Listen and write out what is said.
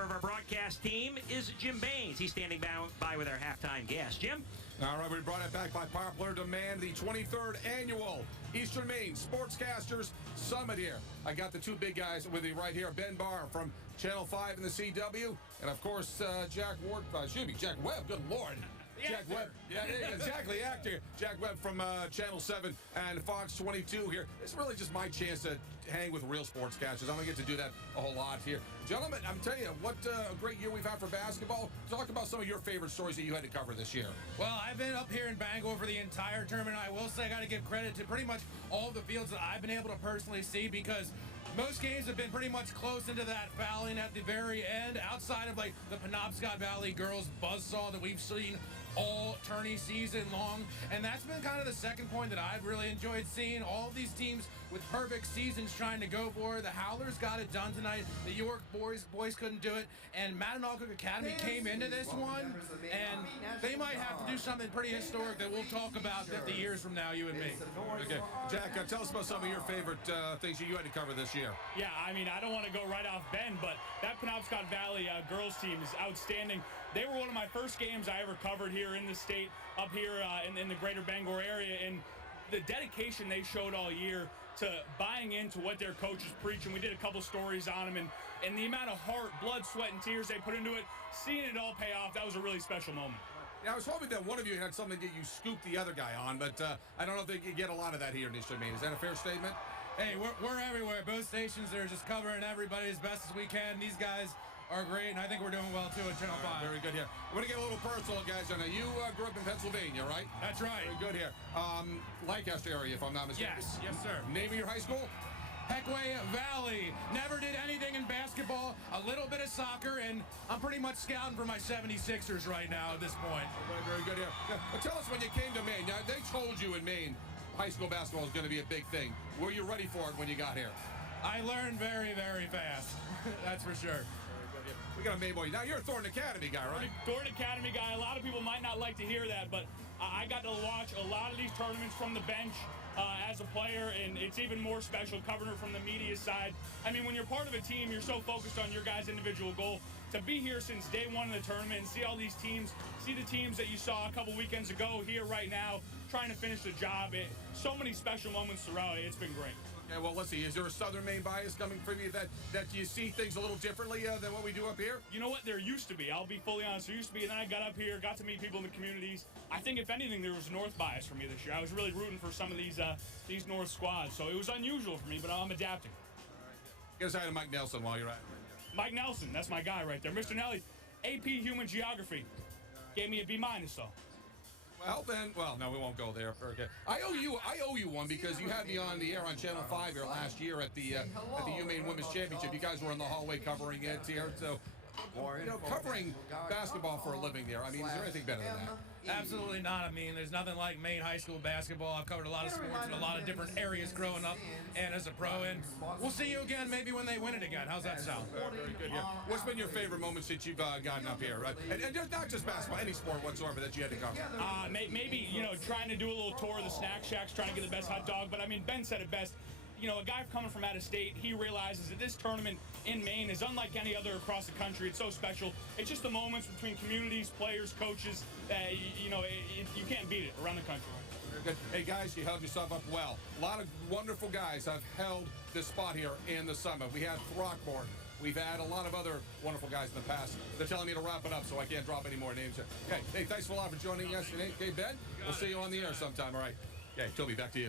member of our broadcast team is Jim Baines. He's standing by with our halftime guest. Jim? All right, we brought it back by popular demand, the 23rd Annual Eastern Maine Sportscasters Summit here. I got the two big guys with me right here, Ben Barr from Channel 5 in the CW, and of course, Jack Webb, good Lord. Jack Webb. Yeah, exactly, actor. Jack Webb from Channel 7 and Fox 22 here. It's really just my chance to hang with real sportscasters. I don't get to do that a whole lot here. Gentlemen, I'm telling you, what a great year we've had for basketball. Talk about some of your favorite stories that you had to cover this year. Well, I've been up here in Bangor for the entire tournament. I will say I got to give credit to pretty much all the fields that I've been able to personally see, because most games have been pretty much close into that fouling at the very end, outside of like the Penobscot Valley girls buzzsaw that we've seen all tourney season long. And that's been kind of the second point that I've really enjoyed seeing. All of these teams with perfect seasons trying to go for it. The Howlers got it done tonight. The York boys couldn't do it. And Mattinock Academy came into this one, and they might have to do something pretty historic that we'll talk about 50 years from now, you and me. Okay, Jack, tell us about some of your favorite things you had to cover this year. Yeah, I mean, I don't want to go right off Ben, but that Penobscot Valley girls team is outstanding. They were one of my first games I ever covered here in the state, up here in the greater Bangor area, and the dedication they showed all year to buying into what their coaches preach. And we did a couple stories on them, and the amount of heart, blood, sweat, and tears they put into it, seeing it all pay off, that was a really special moment. Yeah, I was hoping that one of you had something that you scooped the other guy on, but I don't know if they could get a lot of that here in Eastern Maine. Is that a fair statement? Hey, we're everywhere. Both stations are just covering everybody as best as we can. These guys are great, and I think we're doing well, too, at Channel 5. Very good here. I'm going to get a little personal, guys. I know you grew up in Pennsylvania, right? That's right. Very good here. Lancaster area, if I'm not mistaken. Yes, sir. Name of your high school? Heckway Valley. Never did anything in basketball, a little bit of soccer, and I'm pretty much scouting for my 76ers right now at this point. Very good here. But tell us, when you came to Maine, now, they told you in Maine high school basketball is going to be a big thing. Were you ready for it when you got here? I learned very, very fast. That's for sure. We got a Maine boy. Now, you're a Thornton Academy guy, right? Thornton Academy guy. A lot of people might not like to hear that, but I got to watch a lot of these tournaments from the bench as a player, and it's even more special covering it from the media side. I mean, when you're part of a team, you're so focused on your guys' individual goal. To be here since day one of the tournament and see all these teams, see the teams that you saw a couple weekends ago here right now, trying to finish the job. So many special moments throughout it. It's been great. Okay, well, let's see. Is there a Southern Maine bias coming from you that you see things a little differently than what we do up here? You know what? There used to be. I'll be fully honest. There used to be, and then I got up here, got to meet people in the communities. I think, if anything, there was a North bias for me this year. I was really rooting for some of these North squads, so it was unusual for me, but I'm adapting. Get us out to Mike Nelson while you're at it. Mike Nelson, that's my guy right there. Mr. Nelly, AP Human Geography. Gave me a B- though. Well, no, we won't go there. Okay. I owe you one, because you had me on the air on Channel 5 here last year at the UMaine Women's Championship. You guys were in the hallway covering it here, so covering basketball for a living there. I mean, is there anything better than that? Absolutely not. I mean, there's nothing like Maine high school basketball. I've covered a lot of sports in a lot of different areas growing up and as a pro, and we'll see you again maybe when they win it again. How's that sound? Very good here. What's been your favorite moments that you've gotten up here, right? And not just basketball, any sport whatsoever that you had to cover. Maybe, trying to do a little tour of the snack shacks, trying to get the best hot dog. But, I mean, Ben said it best. A guy coming from out of state, he realizes that this tournament in Maine is unlike any other across the country. It's so special. It's just the moments between communities, players, coaches, you can't beat it around the country. Very good. Hey, guys, you held yourself up well. A lot of wonderful guys have held this spot here in the summit. We had Throckmorton. We've had a lot of other wonderful guys in the past. They're telling me to wrap it up, so I can't drop any more names here. Okay, hey, thanks a lot for joining us today. Okay, Ben, we'll see you on the air sometime, all right? Okay, Toby, back to you.